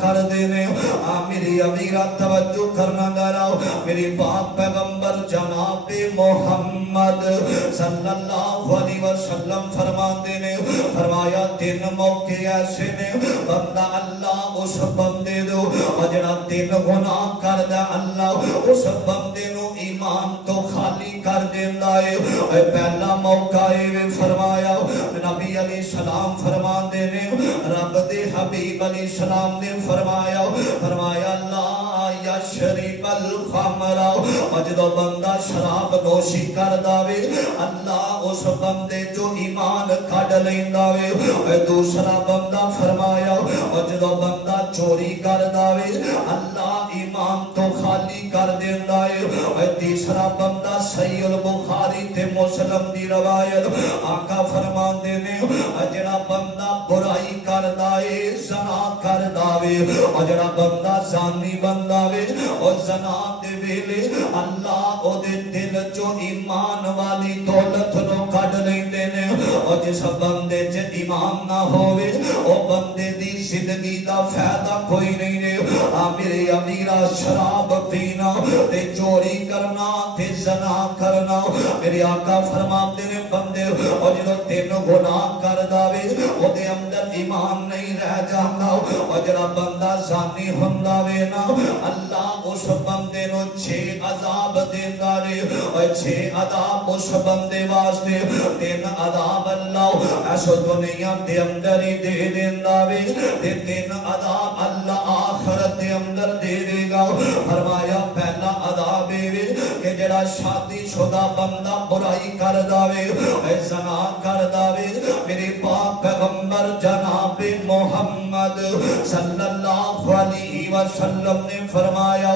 کر دینے میری امیرہ توجہ کرنا گراؤ میری پاک پیغمبر جناب محمد صلی اللہ علیہ وسلم فرما دینے فرمایا تین موقع ایسے نے بندہ اللہ اس بندے دو اجڑا تین گناہ کر دے اللہ اس بندے نو ایمان تو خالی کر دیندہ ہے پہلا موقع ہے فرمایا نبی علیہ السلام فرما دینے رب دے حبیب علیہ السلام نے فرمایا لا یشرب الخمر اجدو بندہ شراب نوشی کر داوے اللہ اس بندے جو ایمان کھڑ لینداوے دوسرا بندہ فرمایا اجدو بندہ چوری کر داوے اللہ ایمان تو خالی کر دیندائے تیسرا بندہ صحیح البخاری تے مسلم دی روایت آقا فرما دینے اجڑا بندہ برائی کر دائے زنا کر داوے اجڑا بندہ زانی بنداوے اور زنا دے ویلے اللہ او دے دل جو ایمان والی دولت نو کٹ نہیں دینے اور جس بندے جے ایمان نہ ہوئے او بندے دی زندگی دا فائدہ کوئی نہیں دے میرے امیرہ شراب پینا تے چوری کرنا تے زنا کرنا میرے آقا فرما دینے بندے اور جنہوں تین گناہ کر داوے او دے اندر ایمان نہیں رہ جانا اور جنہا بندہ زانی ہنداوے نا اللہ اس بندے نو 6 عذاب دیندہ رہے اور 6 عذاب اس بندے واسطے 3 عذاب اللہ ایسو دنیا دے اندر ہی دے دیندہ وے 3 عذاب اللہ آخرت دے اندر دے دے گا فرمایا پہلا عذاب ہے کہ جڑا شادی شدہ بندہ برائی کر داوے زنا کر داوے میرے پاک پیغمبر جناب محمد صلی اللہ علیہ وسلم نے فرمایا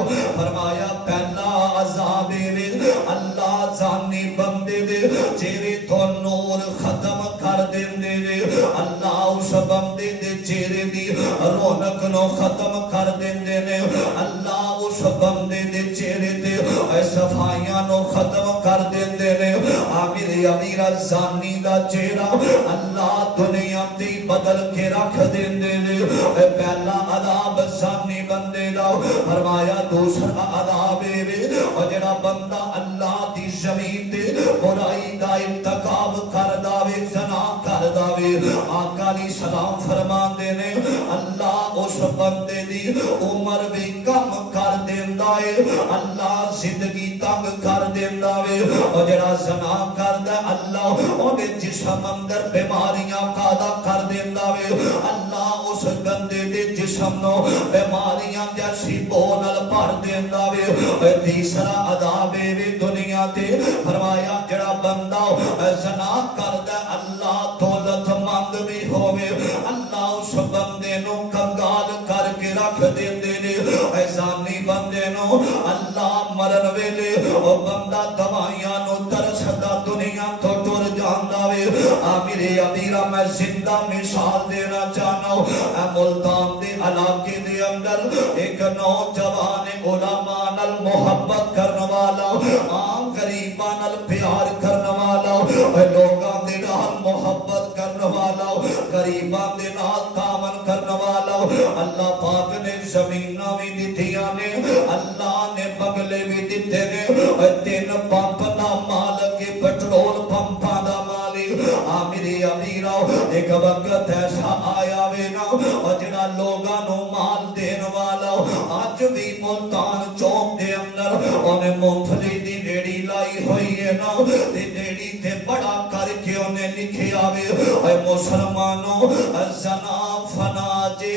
پہلا عذاب ہے اللہ زانی بندے دے چہرے تو نور ختم کر دیندے دے اللہ اس بندے دے چہرے دی رونق نو ختم کر دیندے نے اللہ اس بندے دے چہرے دے صفائیاں نو ختم کر دیندے نے میرے امیرہ زانی دا چہرہ اللہ دنیا دی بدل کے رکھ دیندے نے پہلا عذاب زانی بندے دا فرمایا دوسرا عذاب ہے اور جڑا بندہ اللہ دی زمین تے برائی دا ارتکاب کر داوے زنا کر داوے آقا علیہ السلام فرما دینے اللہ اس بندے دی عمر بھی کم کر دیندہ ہے اللہ زندگی تنگ کر دیندہ ہے اور جڑا زنا کر دے اللہ انہیں جسم اندر بیماریاں پیدا کر دیندہ ہے اللہ اس بندے دے جسم نو بیماریاں جیسی بونل بھر دیندہ ہے تیسرا عذاب ہے دنیا تے فرمایا جڑا بندہ زنا کر دے اللہ دولت مند بھی ہوئے اللہ اس بندے نو کنگال کر کے رکھ دیندے نے زانی بندے نو اللہ مرن ویلے او بندہ دوائیاں نو ترسدا دنیا تو ٹر جاندا وے میرے امیرہ میں زندہ مثال دینا چاہنا ہوں ملتان دے علاقے دے اندر ایک نوجوان علماء نال محبت کرنے والا غریباں نال پیار کرنے والا لوگاں دے نال محبت کرنے والا غریباں دے نال تعاون کرنے والا اللہ پاک نے زمیناں بھی دتیاں نے اللہ نے بنگلے بھی دتے نے 3 پمپ دا مالک پیٹرول پمپاں دا مالک میرے امیرہ ایک وقت ایسا آیا وے نا اور جڑا لوگاں نو مال دین والا اج بھی ملتان چوک دے اندر انہیں مونگفلی دی ریڑی لائی ہوئی ہے نا تے ریڑی تے بڑا کر کے انہیں لکھے آوے اے مسلمانوں زنا فنا جے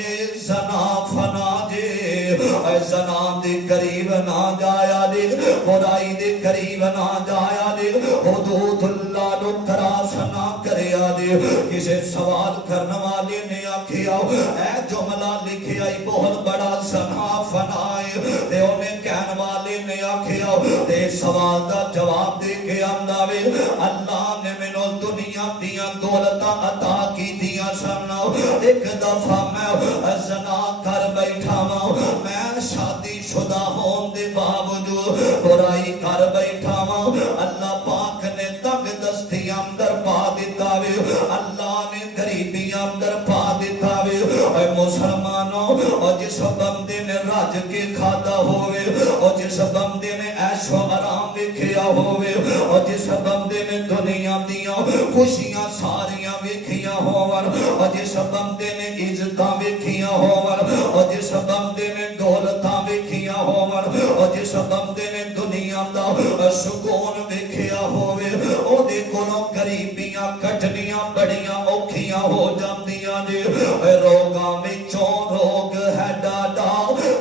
اے زنا دے قریب نہ جایا دے برائی دے قریب نہ جایا دے حدود اللہ نو تراش نہ کریا دے کسے سوال کرنے والے نے آکھیا اے جملہ لکھیا ہی بہت بڑا زنا فنا ہے تے انہیں کہنے والے نے آکھیا تے سوال دا جواب دے کے آنداوے اللہ نے منو دنیا دیاں دولتاں عطا کی دیاں سننا ایک دفعہ میں زنا کر بیٹھا ہوں میں شادی شدہ ہون دے باوجود برائی کر بیٹھا ہوں اللہ پاک نے تنگ دستی اندر پا دیتا وے اللہ نے غریبی اندر پا دیتا وے اے مسلمانوں اور اور جس بندے نے رج کے کھادا ہوئے اور جس بندے نے عیش و آرام ویکھیا ہوئے اور جس بندے نے دنیا دیاں خوشیاں ساریاں ویکھیاں ہون اور جس بندے نے عزتاں ویکھیاں ہون اور جس بندے نے دولتاں ویکھیاں ہون اور جس بندے نے دنیا دا سکون ویکھیا ہوئے او دے کولوں غریبیاں کٹنیاں بڑیاں اوکھیاں ہو جاندیاں نے روگاں وچوں روگ ہے ڈاڈا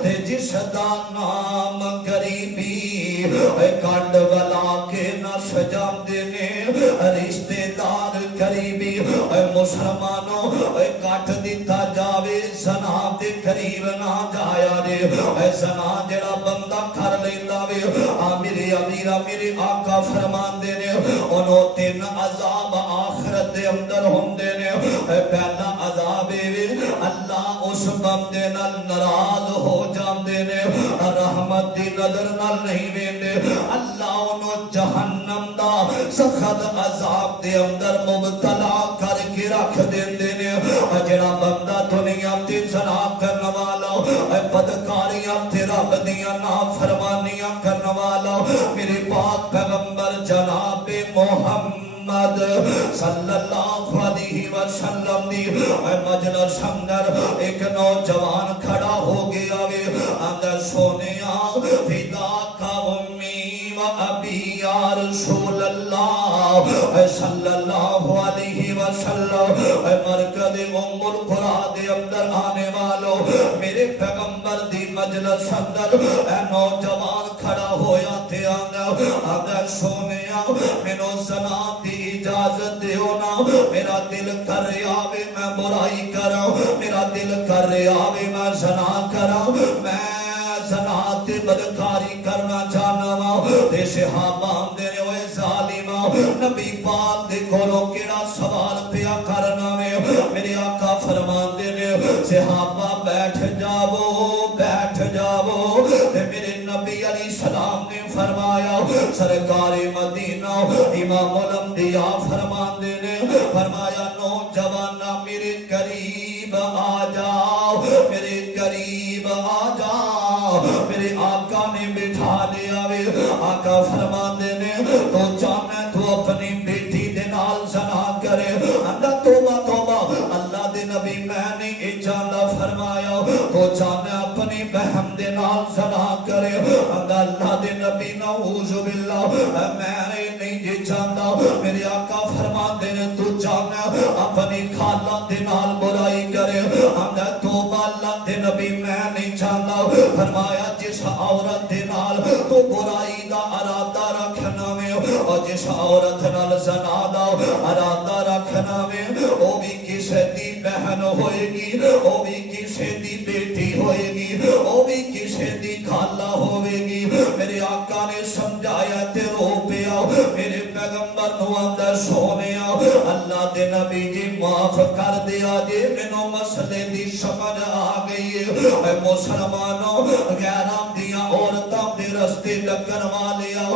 تے جس دا نام غریبی کڈ ولا کے نہ سجاندے نے رشتے دار قریبی مسلمانوں کٹ دتا جاوے زنا دے قریب نہ جایا دے زنا جڑا بندہ کر لیندا وے میرے امیرا میرے آقا فرماندے نے انہوں 3 عذاب آخرت دے اندر ہوندے نے پہلا عذاب اے اللہ اس بندے نال ناراض ہو جاندے نے رحمت دی نظر نال نہیں ویندے اللہ انہوں جہنم دا سخت عذاب دے اندر مبتلا کر کے رکھ دیندے نے جڑا بندہ دنیا تے زنا کرن والا بدکاریاں تے رب دیاں نافرمانیاں کرن والا میرے پاک پیغمبر جناب محمد صلی اللہ علیہ وسلم دی مجلس اندر ایک نوجوان کھڑا ہو گیا وے اندر سونیا فدا کا امی و ابی یا رسول اللہ صلی اللہ علیہ وسلم مرکز ام القرآ دے اندر آنے والو میرے پیغمبر دی مجلس اندر نوجوان کھڑا ہویا تھے اندر سونیا مینو زنا دی اجازت دیو نا میرا دل کر رہا وے میں برائی کرا میرا دل کر رہا وے میں زنا کرا میں زنا تے بدکاری کرنا چاہنا وا تے صحابہ دے ہوئے ظالما نبی پاک دے کولوں کیڑا سوال پیا کرنا وے میرے آقا فرماندے نے صحابہ بیٹھ جاؤ تے میرے نبی علیہ السلام نے فرمایا سرکار مدینہ امام الانبیاء فرماندے نے فرمایا نوجوانا میرے قریب آ جاؤ میرے قریب آ جاؤ میرے آقا نے بٹھا لیا وے آقا فرماندے نے تو چاہنا تو اپنی بیٹی دے نال زنا کرے اندر توبہ اللہ دے نبی میں نے اجازت فرمایا تو چاہنا اپنی بہن دے نال زنا کرے اندر اللہ دے نبی نعوذ باللہ میں نہیں جی چاہتا میرے آقا فرماندے نے تو چاہنا اپنی خالہ دے نال برائی کرے اندر توبہ اللہ دے نبی میں نہیں چاہتا فرمایا جس عورت دے نال تو برائی دا ارادہ رکھنا میں اور جس عورت نال زنا دا ارادہ رکھنا میں وہ بھی کسے دی بہن ہوئے گی وہ بھی کسے دی بیٹی ہوئے گی وہ بھی کسے دی خالہ ہوئے گی میرے آقا نے سمجھایا تے رو پیا میرے پیغمبر نو اندر سونیا اللہ دے نبی جی معاف کر دیا جے مینوں مسئلے دی سمجھ آ گئی ہے مسلمانوں غیراں دیاں عورتاں دے رستے لگن والیا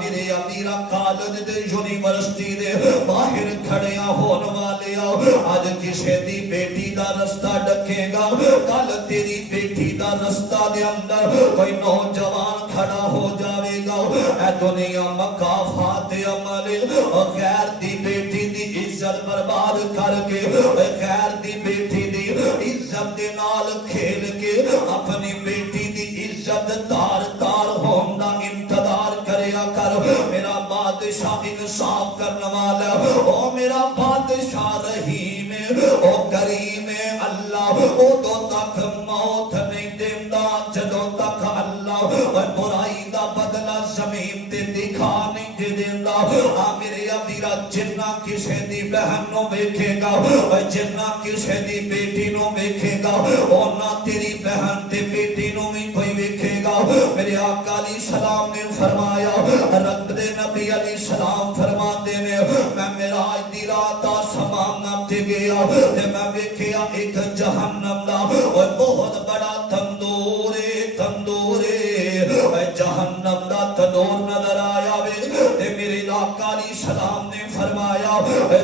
میرے امیرا کالج دے یونیورسٹی دے باہر کھڑیاں ہون والیا آج کسے دی بیٹی دا رستہ ڈکے گا کل تیری بیٹی دا رستہ دے اندر کوئی نوجوان کھڑا ہو جاوے گا اے دنیا مکافات عمل غیر دی بیٹی دی عزت برباد کر کے غیر دی بیٹی دی عزت دے نال کھیل کے اپنی بیٹی دی عزت تار ہون دا انتظار کریا کر میرا بادشاہ انصاف کرنے والا او میرا بادشاہ رحیم او کریم اللہ او تو تک موت نہیں دیندہ جدوں تک اللہ برائی دا بدلہ زمین تے دکھا نہیں دے دیندہ میرے امیرہ جنہ کسے دی بہن نو بیکھے گا جنہ کسے دی بیٹی نو بیکھے گا اور نہ تیری بہن تے بیٹی نو بھی کوئی بیکھے گا میرے آقا علیہ السلام نے فرمایا رب دے نبی علیہ السلام فرما دے نے میں معراج دی رات آسمان تے گیا تے میں بیکھیا ایک جہنم دا اور بہت بڑا تندور جہنم دا تندور نظر آیا وے تے میرے آقا علیہ السلام نے فرمایا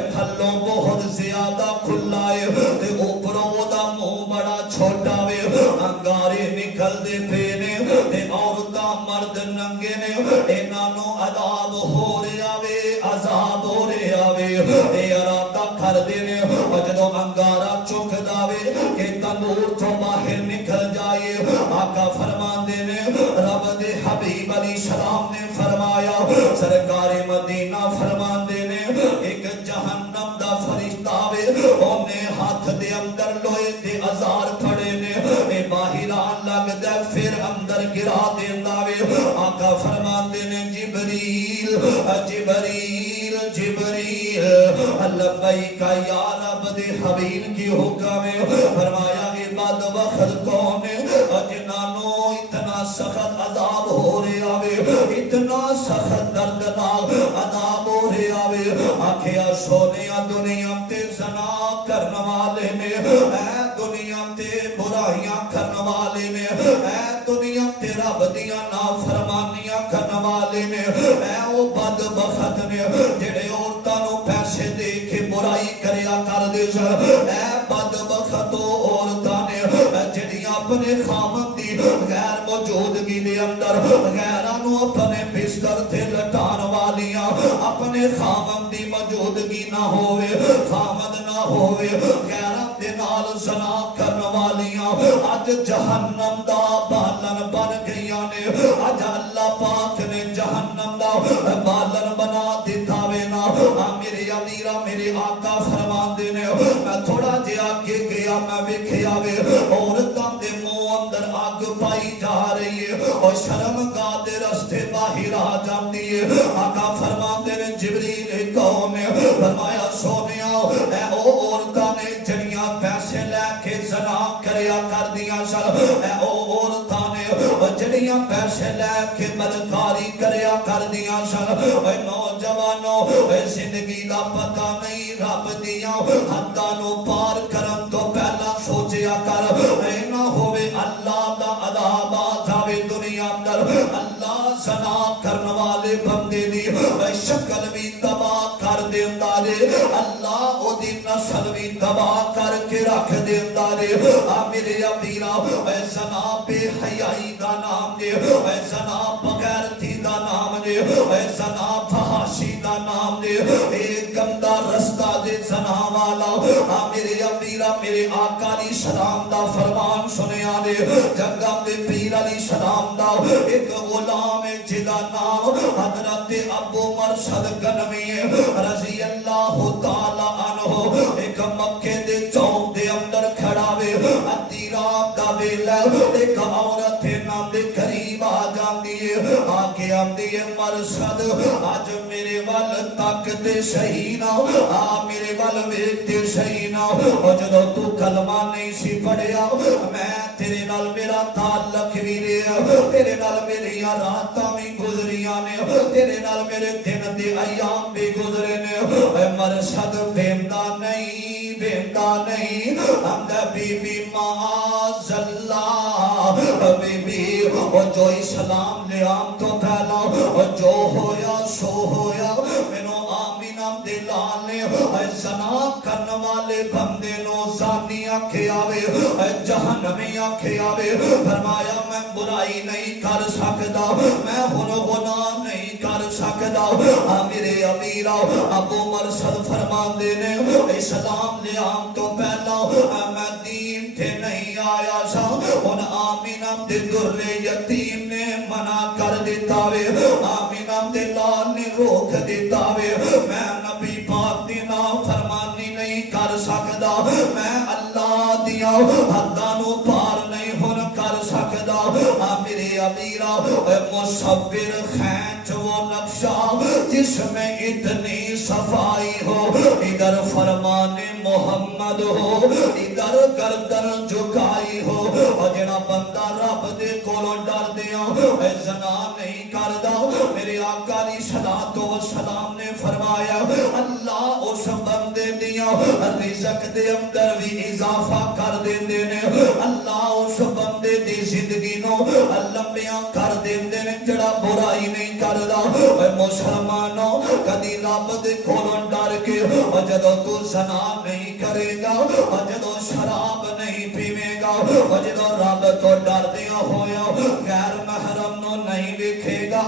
تھلوں بہت زیادہ کھلا ہے تے اوپروں دا منہ بڑا چھوٹا وے نکل دے پے نے تے عورتاں مرد ننگے نے انہاں نو عذاب ہو رہا وے عذاب ہو رہا وے اے ارادہ کر دے نے جدوں انگارا چکدا وے کہ تنور تو باہر نکل جائے آقا فرماندے نے رب دے حبیب علیہ السلام نے فرمایا سرکار مدینہ فرماندے نے ایک جہنم دا فرشتہ وے اونے ہاتھ دے اندر لوہے دے ہزار پھڑے نے اے باہر آن لگدا پھر اندر گرا دیندا وے آقا فرماندے نے جبریل جبریل جبریل لبیک یا رب دے حبیب کی حکم ہے فرمایا اے بد وقت کون ہے جنانو اتنا سخت عذاب ہو رہا وے اتنا سخت دردناک عذاب ہو رہا وے آکھیا سونیا دنیا تے زنا کرن والے نے اے دنیا تے برائیاں کرن والے نے اے دنیا تے رب دیاں نافرمانیاں کرن والے نے اے او بد وقت نے جڑے عورتاں نو پیسے دے کے برائی کریا کر دے اے بد وقت عورتاں نے جڑیاں اپنے خامد دی غیر موجودگی دے اندر غیراں نو اپنے بستر تے لٹان والیاں اپنے خامد دی موجودگی نہ ہوئے خامد نہ ہوئے غیراں دے نال زنا کرن والیاں اج جہنم دا بالن بن گئیاں نے اج اللہ پاک نے جہنم دا بالن بنا دیتا وے نا میرے امیرا میرے آقا فرماندے نے میں تھوڑا جہا اگے گیا میں ویکھیا وے عورتاں دے منہ اندر اگ پائی جا رہی ہے اور شرمگاہ دے رستے باہر آ جاندی ہے آقا فرماندے نے جبریل کون ہے فرمایا سونیا اے او عورتاں نے جڑیاں پیسے لے کے زنا کریا کر دیاں سن اے او عورتاں نے جڑیاں پیسے لے کے بدکاری کریا کر دیاں سن اے نوجوانوں اے زندگی دا پتہ نہیں رب دیاں حداں نو پار کرن تو پہلا سوچیا کر اے نہ ہوے اللہ دا عذاب آ جاوے دنیا اندر اللہ زنا کرن والے بندے دی شکل بھی تباہ کر دیندا لے اللہ او دی نسل بھی تباہ کر کے رکھ دیندا لے میرے امیرا اے زنا بے حیائی دا نام دے اے زنا بغیرتی دا نام دے اے زنا فحاشی دا نام دے اے گندا رستہ دے زنا والا میرے امیرا میرے آقا علیہ السلام دا فرمان سنیا دے جنگاں دے پیر علیہ السلام دا ایک غلام ہے جدا نام حضرت ابو مرشد گنوی رضی اللہ تعالی عنہ ایک مکے دے چوک دے اندر کھڑا وے ادھی رات دا ویلا ایک عورت نام دے قریب آ جاندی ہے آ کے آندی ہے مرشد آج میرے وال تک تے صحیح نہ میرے وال ویکھ تے صحیح نہ اور جدوں تو کلمہ نہیں سی پڑھیا میں تیرے نال میرا تعلق بھی رہا تیرے نال میری راتاں بھی گزریاں نے تیرے نال میرے دن دے ایام بھی گزرے نے اے مرشد بیندا نہیں اندر بی بی معاذ اللہ بی بی اور جو اسلام لے آم تو پہلا اور جو ہویا سو ہویا مینو آمینہ دلال نے اے زنا کرن والے بندے نو زانی آکھے آوے اے جہنمی آکھے آوے فرمایا میں برائی نہیں کر سکتا میں گناہ نہیں کر سکتا میرے امیرا ابو مرشد فرماندے نے اسلام لے آم تو پہلا میں دین تھے نہیں آیا سا ان آمینہ دے در یتیم نے منع کر دیتا وے آمینہ دے لال نے روک دیتا وے میں نبی پاک دی نافرمانی نہیں کر سکتا میں اللہ دیا حداں نو پار نہیں ہن کر سکتا میرے امیرا مصور کھینچ وہ نقشہ جس میں اتنی صفائی ہو ادھر فرمان محمد ہو ادھر گردن جھکائی ہو اور جڑا بندہ رب دے کولوں ڈر دیاں زنا نہیں کردا میرے آقا علیہ الصلوۃ والسلام نے فرمایا اللہ اس بندے دیاں رزق دے اندر بھی اضافہ کر دیندے نے اللہ اس بندے بندے دی زندگی نو لمبیاں کر دیندے نے جڑا برائی نہیں کردا اے مسلمانوں کدی رب دے کولوں ڈر کے جدوں تو زنا نہیں کرے گا جدوں شراب نہیں پیوے گا جدوں رب تو ڈردیاں ہویا غیر محرم نو نہیں ویکھے گا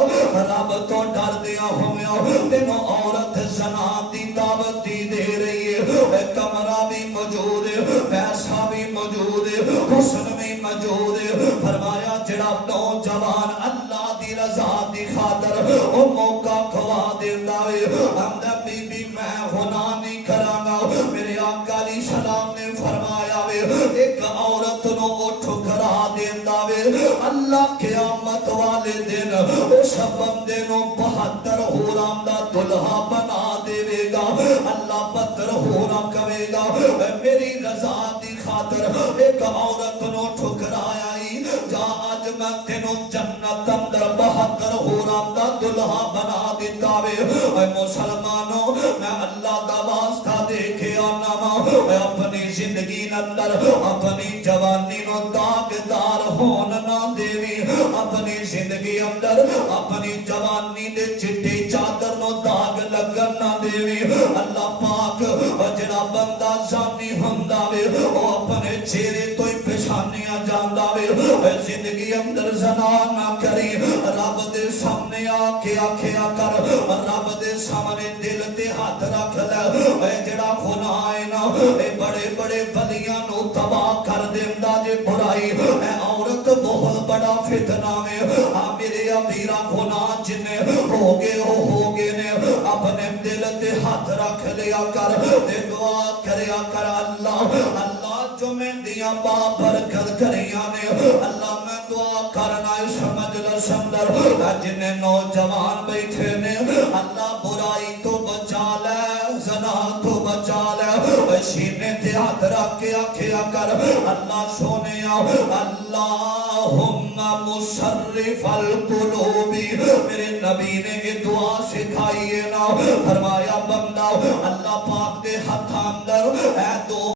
رب تو ڈردیاں ہویا تینوں عورت زنا دی دعوت دے رہی ہے کمرہ بھی موجود ہے پیسہ بھی موجود ہے حسن بھی موجود ہے فرمایا جڑا نوجوان اللہ دی رضا دی خاطر او موقع کھوا دیندا ہے آندا بی بی میں گناہ نہیں کراں گا میرے آقا علیہ السلام نے فرمایا وے ایک عورت نو وہ ٹھکرا دیندا وے اللہ قیامت والے دن اس بندے نو 72 حوراں دا دلہا بنا دے گا اللہ 72 حوراں کہے گا میری رضا دی خاطر ایک عورت نو ٹھکرایا ہی جا اج میں تینوں جنت اندر 72 حوراں دا دلہا بنا دیتا وے اے مسلمانوں میں اللہ دا واسطہ دے کے آنا وا اپنی زندگی اندر اپنی جوانی نو داغدار ہون نہ دیوی اپنی زندگی اندر اپنی جوانی دے چٹی چادر نو داغ لگن نہ دیوی اللہ پاک جڑا بندہ زانی ہوندا وے او اپنے چہرے تو ہی پہچانیا جاندا وے زندگی اندر زنا نہ کری رب دے سامنے آ کے آکھیا کر رب دے سامنے دل تے ہاتھ رکھ لے اے جڑا گناہ ہے نا اے بڑے بڑے ولیاں نو تباہ کر دیندا جے برائی اے عورت بہت بڑا فتنہ ہے میرے امیرا گناہ جنے ہو گئے نے اپنے دل تے ہاتھ رکھ لیا کر تے دعا کریا کر اللہ جو میں دیا برکت کریاں نے اللہ میں دعا کرنا سمجھ لس اندر جنے نوجوان بیٹھے نے اللہ برائی تو بچا لے زنا تو بچا لے سینے تے ہاتھ رکھ کے آکھیا کر اللہ سونیا اللہم مصرف القلوب میرے نبی نے یہ دعا سکھائی ہے نا فرمایا بندہ اللہ پاک دے ہاتھ اندر اے دو